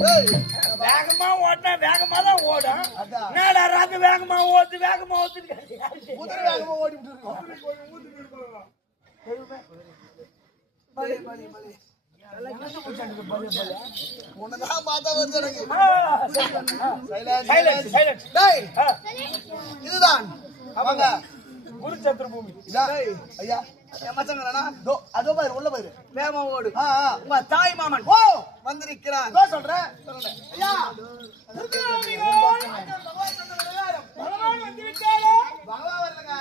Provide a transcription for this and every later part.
வேகமா ஓட்டினா வேகமா தான் ஓடும். என்னடா ராத்து வேகமா ஓட்டு வேகமா ஓட்டு வேகமா ஓடி இதுதான் குருச்சத்திர பூமி. ஐயா அதோ பாரு உள்ள பாரு வேகமா ஓடு. உங்க தாய் மாமன் ஓ வந்திருக்கிறார் சொல்றேன். ஐயா பகவான் வந்து விட்டாரா? பகவான் வரலங்க.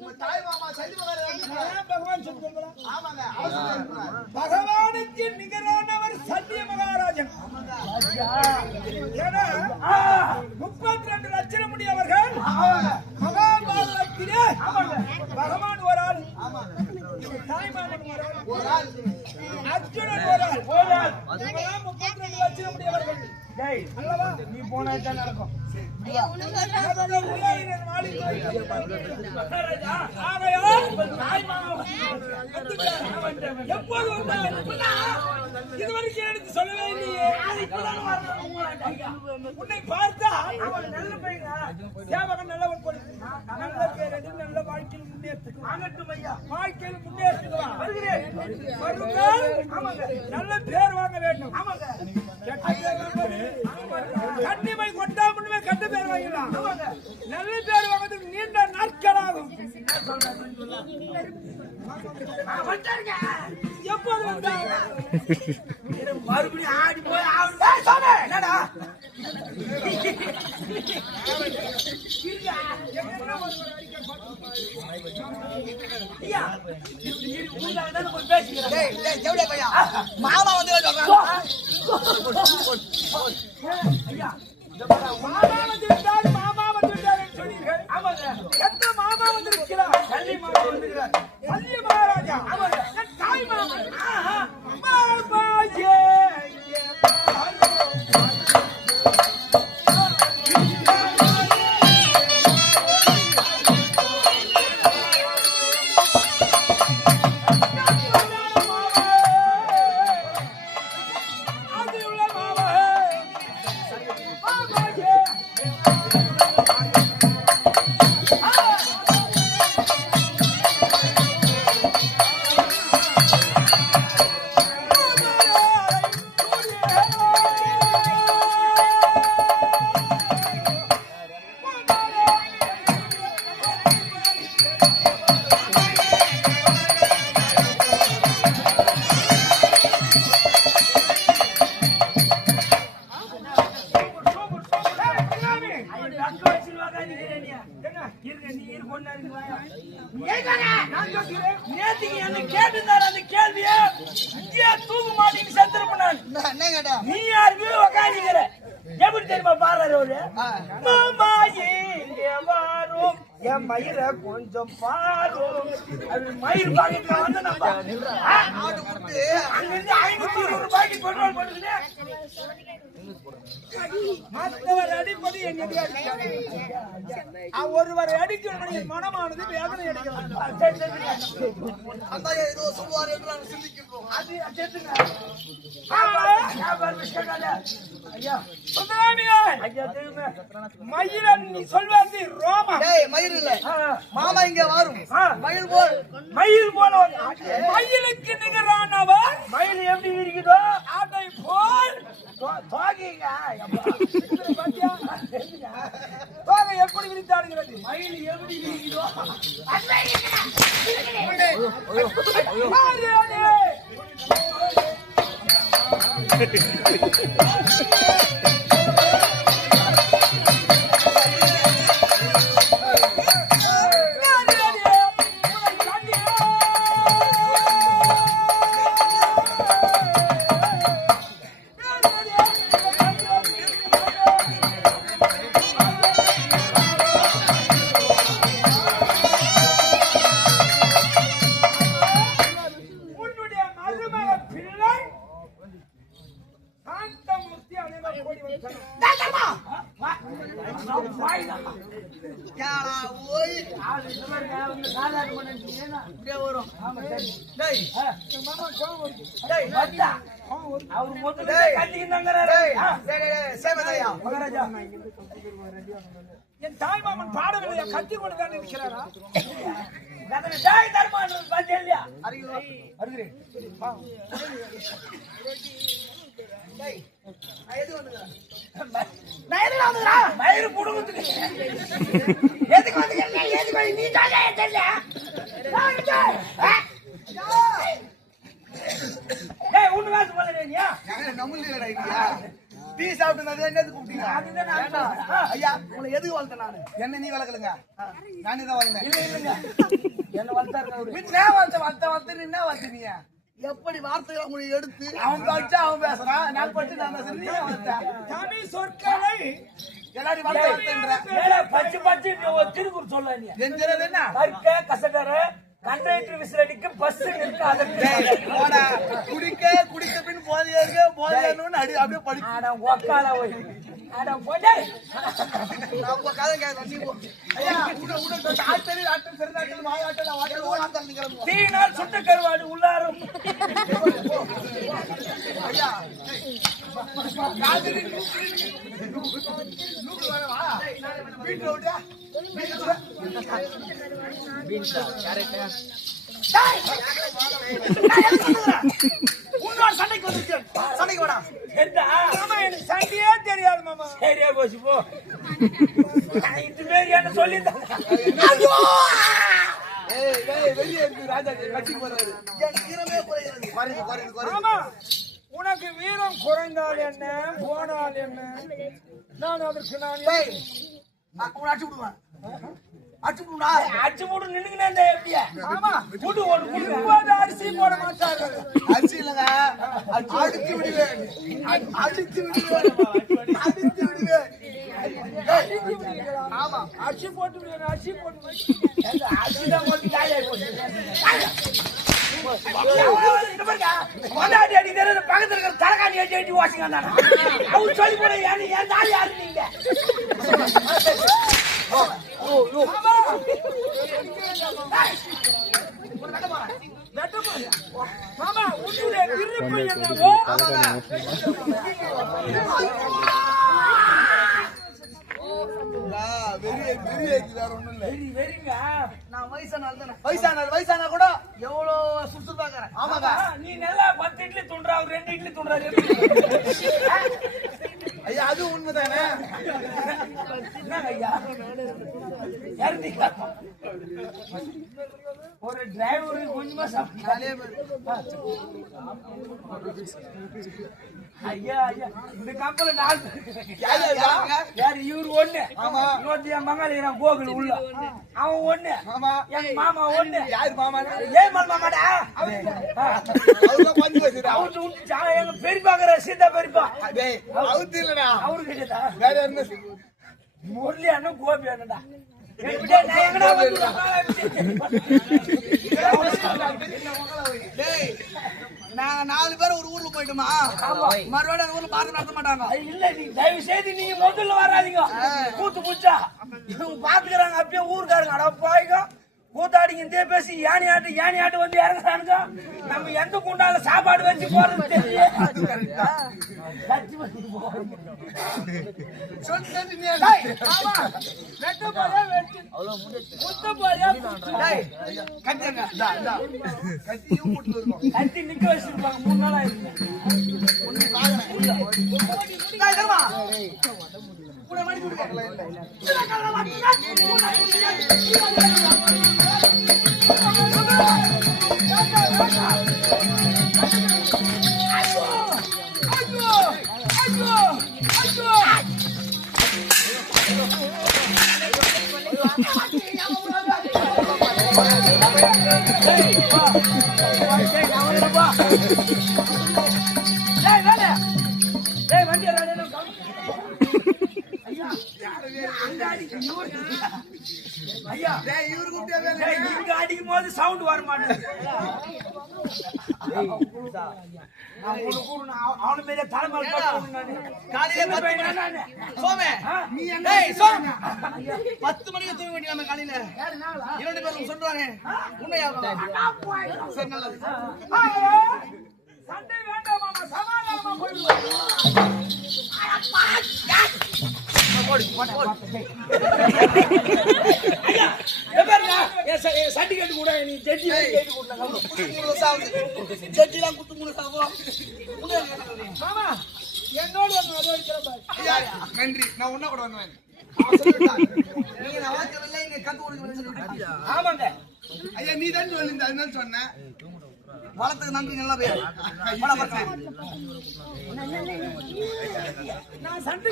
உங்க தாய் மாமா சைது பகவான் சொல்லுங்களா? ஆமாங்க. பகவானுக்கு நிகரானவர் சத்திய மகாராஜன். ஏன்னா 32 லட்சம் முடியவர்கள் மகாபாரதத்திலே பகவான் ஒரு ஆள், தாய் மாமன் ஒரு ஆள், அர்ஜுனன் ஒரு ஆள். 32 லட்சம் முடியவர்கள். நீ போனா தான் நடக்கும். இதுவரைக்கும் எடுத்து சொல்லவே இல்லையே. உன்னை பார்த்தா நல்ல பையன், சேவகன் நல்லவன் கொடு, நல்ல பேர் எடு, நல்ல வாழ்க்கையில் முன்னேற்றுக்கலாம். வாழ்க்கையில் முன்னேற்றுக்கலாம். நல்ல பேர் வாங்க வேண்டும். கண்ணிமை கொண்டா முன்னே கண்டு பேர் வாங்கலாம். நல்ல பேர் வாங்கிறதுக்கு நீண்ட நாட்கள் ஆகும். எப்போது வந்தா மறுபடியும் ஆடி போய் என்னடா மாமா வந்து மாமா வந்து விட்டார், மாமா வந்து விட்டார் சொன்னீர்கள். ஆமாங்க. எந்த மாமா வந்து இருக்கிறார்? சல்லி மாமா வந்துகிறார். சல்லி மகாராஜா. ஆமாங்க. தாய் மாமன். மாமாயே நீ யாருக்கு உக்காந்துக்கிற? எப்படி தெரியுமா பாடுற? மாமா இங்க வரும், என் மயிரை கொஞ்சம் பாரும். அது மயிர் பாக்கெட்ல வந்து நம்ம அங்கிருந்து 520 பாக்கெட் பெட்ரோல் போட்டுக்கிட்டு மற்றவர் அடிப்பது எங்க ஒருவர் அடிக்கிற மனமானது வேதனை அடிக்கலாம். மயிலன் சொல்வது ரோமா. மயில் இல்ல மாமா இங்க வரும். மயில் போல் மயிலுக்கு நிகரானவர். மயில் எப்படி இருக்குதோ அதை போல் எப்படி விரித்தாடுகிறது? மயில் எப்படி இருக்குதோ அவர் முதல்ல கட்டிக்கிட்டாங்க. மகாராஜா மகாராஜா என் தாய் மாமன் பாடவில்லையா கத்தி கொண்டு தான் இருக்கிறாரா தாய் தர்மான் பார்த்தே இல்லையா வருகிறேன் மயிறு புடுங்குதுக்கு எதுக்கு வந்து எதுக்கு நீ தானே தெரியல ஏய் உன்ன வாசு போலறேனியா நம்மள டீ சாப்பிட்டு என்னது கூப்பிட்டீங்க ஐயா உங்களை எதுக்கு வளர்த்தேன் நானு என்ன நீ வளர்க்கலங்க நானே தான் வளர்ந்தேன் இல்ல என்ன வளர்த்தாரு அவரு வளர்த்து என்ன வளர்த்தீங்க எப்படி வார்த்தைகளை உங்களை எடுத்து அவன் படிச்சா அவன் பேசுறான் நான் படிச்சு நான் பேசுறேன் சாமி சொற்களை எல்லாரும் வளர்த்து பச்சு பச்சு ஒரு திருக்குறள் சொல்ல நீ என்ன கற்க கசடற கண்டக்டர் விசிலடிக்கு பஸ் நிற்க அதற்கு குடிக்க பின் போதையன்னு அப்படியே படி அட ஒக்கால போய் அட போடே நம்ம கதை கேட்கணும் ஐயா உட ஆட்டரி ஆட்டம் சரிதாட்டு மாயாட்டம் வாட்டல ஓடாத நிக்கறோம் தீனால் சுட்ட கருவாடு உள்ளாரும் ஐயா காதிரி நூக்கு வரவா வீட்ல ஓடியா வீட்ல யாரேட்ட டேய் உன்னோட சண்டைக்கு வந்துட்டேன் சண்டைக்கு வாடா எந்த மாமா எனக்கு சண்டையே தெரியாது மாமா சரியா போச்சு போ இது பேர் என்ன சொல்லிருந்தா ஐயோ ஏய் வெளிய இருந்து ராஜா கட்டி போறாரு என் வீரமே குறையுது மாமா உனக்கு வீரம் குறைந்தால் என்ன போனால் என்ன நான் அதற்கு நான் டேய் உன அடிச்சு விடுவா அடிச்சு போட்டு நின்னுங்கனே எப்படியா ஆமா புடு ஒரு குடுவாத அரிசி போட மாட்டாரு அரிசி இல்லங்க அடிச்சு விடுவேன் ஆமா அரிசி போட்டு விடுவேன் அரிசி தான் போட்டு காலியா போச்சு அடி தெரியல பக்கத்துல இருக்கிற தலகாணி அடி வாசிங்க தானே அவர் சொல்லி போற ஏன் தாலி யாரு நீங்க மாமா உன்னுடைய விருப்பம் என்னவோ வயசான கூட எவ்வளவு சுறுசுறுப்பாக்குறேன் ஆமாங்க நீ நல்லா 10 இட்லி துண்டா 2 இட்லி துண்டா ஐயா அது உண்மைதானே ஐயா ஒரு டிரைவர் கொஞ்சமா ஐயா ஐயா இந்த கப்பல யாரு இவரு ஒண்ணு இன்னொருத்தி என் மங்காளிக்கிறான் கோகுல் உள்ள அவன் ஒண்ணு எங்க மாமா ஒண்ணு யாரு மாமா ஏன் மாமாடா அவரு எங்க பெரியப்பாக்குற சீதா பெரியப்பா அவுத்து இல்லடா அவரு கிட்டதா வேற என்ன முரளி அண்ணன் கோபி அண்ணன்டா நாங்க 4 பேர் ஒரு ஊர்ல போயிட்டோமா மறுபடியும் ஊர்ல பார்த்து நடத்த மாட்டாங்க இல்ல நீ தயவு செய்து நீங்க முதல்ல வராதீங்க கூத்து பூச்சா இவங்க பாத்துக்கிறாங்க அப்பயே ஊருக்காரங்க அட போய்ங்க கூத்தாடிங்க இந்த பேசி யானையாட்டு வந்து இறங்குறானுங்க நம்ம எந்த குண்டால சாப்பாடு வச்சு போறது தெரியும் கட்டி நிக்க வச்சிருப்பாங்க 3 நாள் ஆயிருக்கு ஐயா இங்க அடிக்கும் போது சவுண்ட் வர மாட்டேன் அவனு மேல தலைமையில் சோமே நீ 10 மணிக்கு தூங்க வேண்டிய காலையில 2 பேரும் சொல்றாங்க உண்மையா சரி நல்லது சண்டை வேண்டாம் மாமா சமாதானமா போயிடுவோம் ஐயா, எப்பாருடா, என் சர்டிபிகேட் கூட நீ ஜட்ஜி கேட்டு கொடுத்தாங்க. ஜட்ஜிலாம் குத்து மூணு சாவும். மாமா, என்னோட வந்து வரவேற்கிற பாரு. நன்றி. நான் உன்ன கூட வந்தேன். நீங்க நான் வாக்கவில்லை, இங்க கத்து கொடுக்க. ஆமாங்க. ஐயா நீ தான் சொல்லிருந்த, அதனால சொன்னேன். வளத்துக்கு நன்றி, நல்லா பேர். நான் சண்டை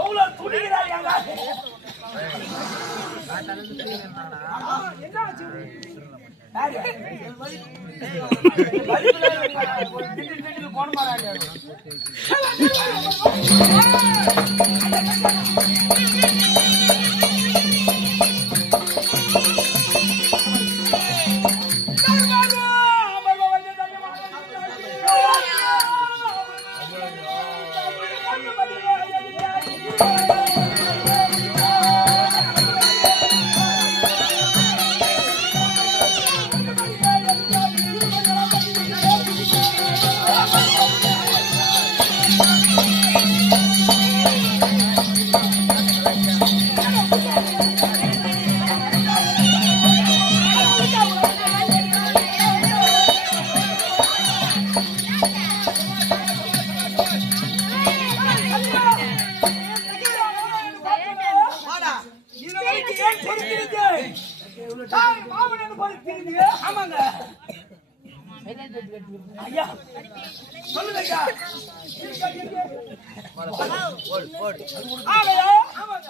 எவ்வளோ துணிகிறாய் அங்க. என்ன ஆச்சு? போன மாறாங்க. ஆமாங்க ஐயா சொல்லுங்க ஐயா. ஆமாங்க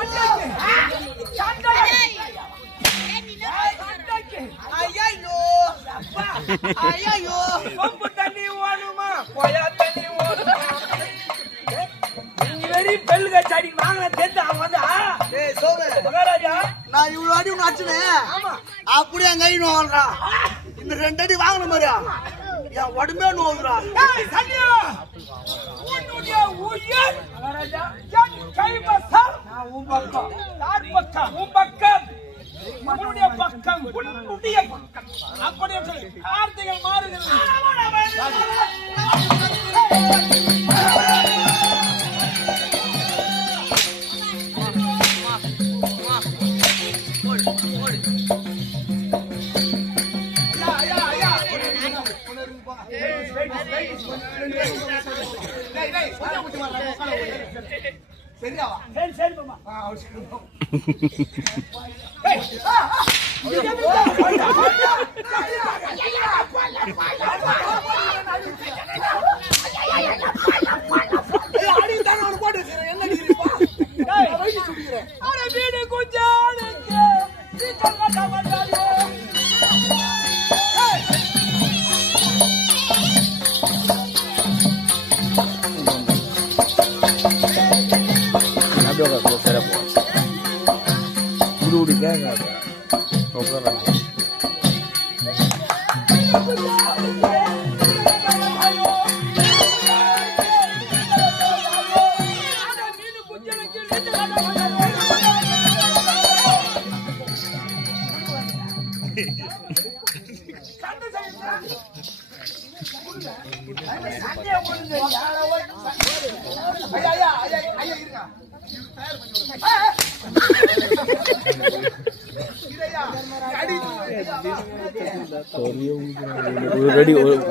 முடியாது. ஐயோ பம்பு தண்ணி ஓடுமா கொயா தண்ணி ஓடுமா நீ வெறி பெல்லுக சாடி வாங்க தெரிஞ்ச அவன் டேய் சோமே மகாராஜா நான் இவ்வளவு அடி உன்னை அடிச்சனே அப்படியே என் கை நோவுறான். இந்த 2 அடி வாங்கணும் மாதிரியா என் உடம்பே நோவுறான். சன்னியா உன்னுடைய உயிர் மகாராஜா என் கை வசம் நான் உன் பக்கம் யார் பக்கம் உன் பக்கம் உன்னுடைய பக்கம் உன்னுடைய பக்கம் அப்படியே சொல்லு வார்த்தைகள் மாறுகிறது. சரியாவா? சரி மாமா.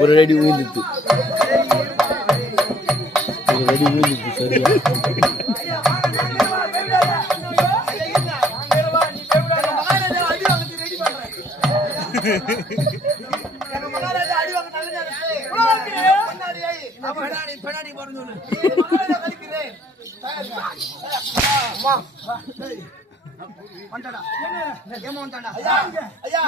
ஒரு அடி விழுந்துட்டு சரியா வந்துட்டாடா. ஏமா வந்துட்டாடா? ஐயா, ஐயா.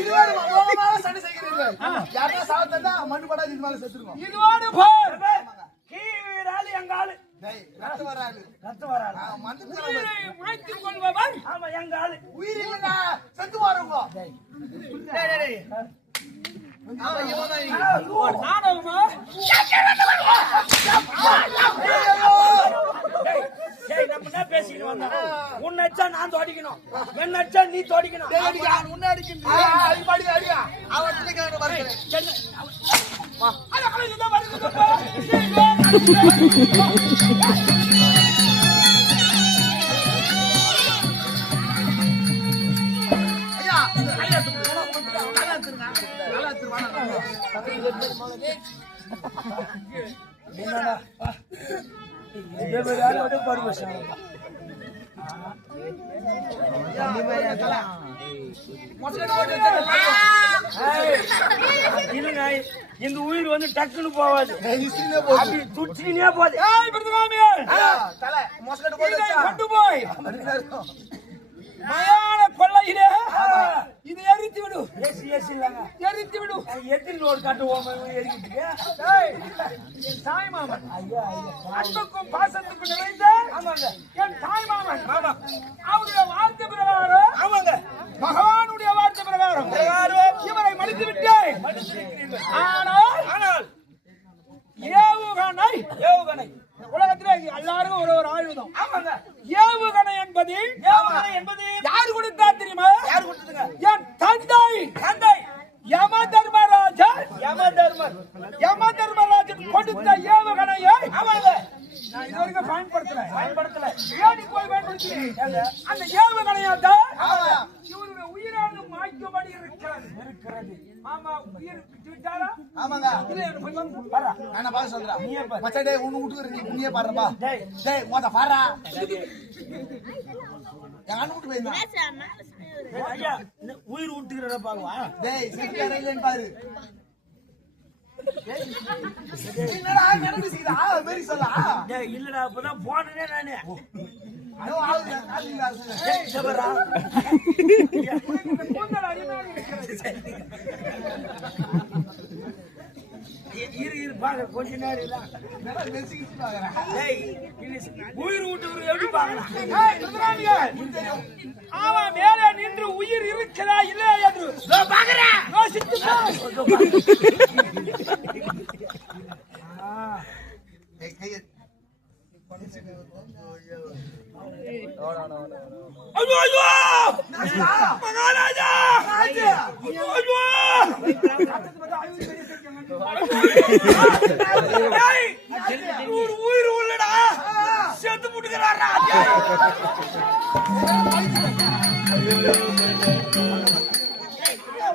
இருவேறு மோகமான சண்டை செய்கிறீர்கள். யாரா சாவத்தா மண்ணு படாது இது மேல செத்துருவோம். இதுவாடு போர் கீவீரால் எங்காளு டேய் ரத்தம் வராது. ரத்தம் வராது. மந்துக்குறவங்க உழைத்துக் கொள்பவன் ஆமா எங்காளு உயிர் இல்லங்க செத்து போறவங்க. டேய் டேய். ஆமா இவனா நீ. நாடகமா டேய் நம்ம என்ன பேசிட்டு வந்தோம் உன்னை அடிச்சா நான் தோடிக்கணும் என்ன அடிச்சா நீ தோடிக்கணும் டேய் அடிங்க நான் உன்னை அடிக்கிறேன். அடி பாடி அடியா. அவன் திணைக்காரன் வரேன். வா அட கலை இந்த வருது ஐயா ஐயா நல்லா திருங்க. நல்லா திருவானா. என்னடா இதே மாதிரி ஆளோட பர்மிஷன் இல்லங்க இந்த உயிர் வந்து டக்குன்னு போவாது அப்படி துடிச்சுக்கினே போகுது தலை மொசக்கட்டு போட்டு கொண்டு போய் மயான கொள்ளையிலே இது எரித்து விடு ஏசி இல்லங்க எரித்து விடு எத்தனை லோடு காட்டுவோம் எரிக்கிட்டு தாய் மாமன் ஐயா அன்புக்கும் பாசத்துக்கும் நிறைந்த ஆமாங்க என் தாய் மாமன் ஆமா அவருடைய வார்த்தை பிரகாரம் ஆமாங்க பகவானுடைய வார்த்தை பிரகாரம் இவரை மடித்து விட்டேன் ஆனால் ஏவுகணை உலகத்திலே எல்லாருக்கும் ஒரு ஆயுதம் ஆமாங்க ஏவுகணை என்பது யாரு கொடுத்தா தெரியுமா யாரு கொடுத்ததுங்க என் தந்தை யம தர்மராஜன் கொடுத்த ஏவுகணையை ஆமாங்க நான் இது வரைக்கும் பயன்படுத்தல ஏடி போய் பயன்படுத்துறேன் அந்த ஏவுகணையால் தான் இவருடைய உயிரானது மாய்க்கும்படி இருக்கிறது ஆமா உயிர் விட்டாரா ஆமாங்க இல்ல எனக்கு பாரா நான் பாக்க சொல்றேன் மச்சான் டேய் உன்னை விட்டு நீ நீயே பாருப்பா டேய் மொத பாரா என் அண்ணன் விட்டு போயிருந்தா ஐயா உயிர் விட்டுக்கிறத பாருவா டேய் செட்டியா ரயில்லேன்னு பாரு என்னடா நடந்து சீதா மேரி சொல்லா டேய் இல்லடா அப்பதான் போனனே நானே அதோ ஆவுது காலிங்க அரசு டேய் ஜபரா போனடா அடிமாரி இரு பாக்க கொஞ்ச நேரம் இல்ல நல்லா மெசிக்கிட்டு பாக்குறேன் டேய் உயிர் விட்டுக்கிறது எப்படி பாக்கலாம் டேய் ருத்ராமிய ஆமா மேலே நின்று உயிர் இருக்குதா இல்லையா என்று நான் பாக்குறேன் யோசிச்சு டேய் கைய ஐயோ ஐயோ மகாராஜா ஐயோ ஒரு உயிர் உள்ளடா செத்து முட்டுக்கிறாரா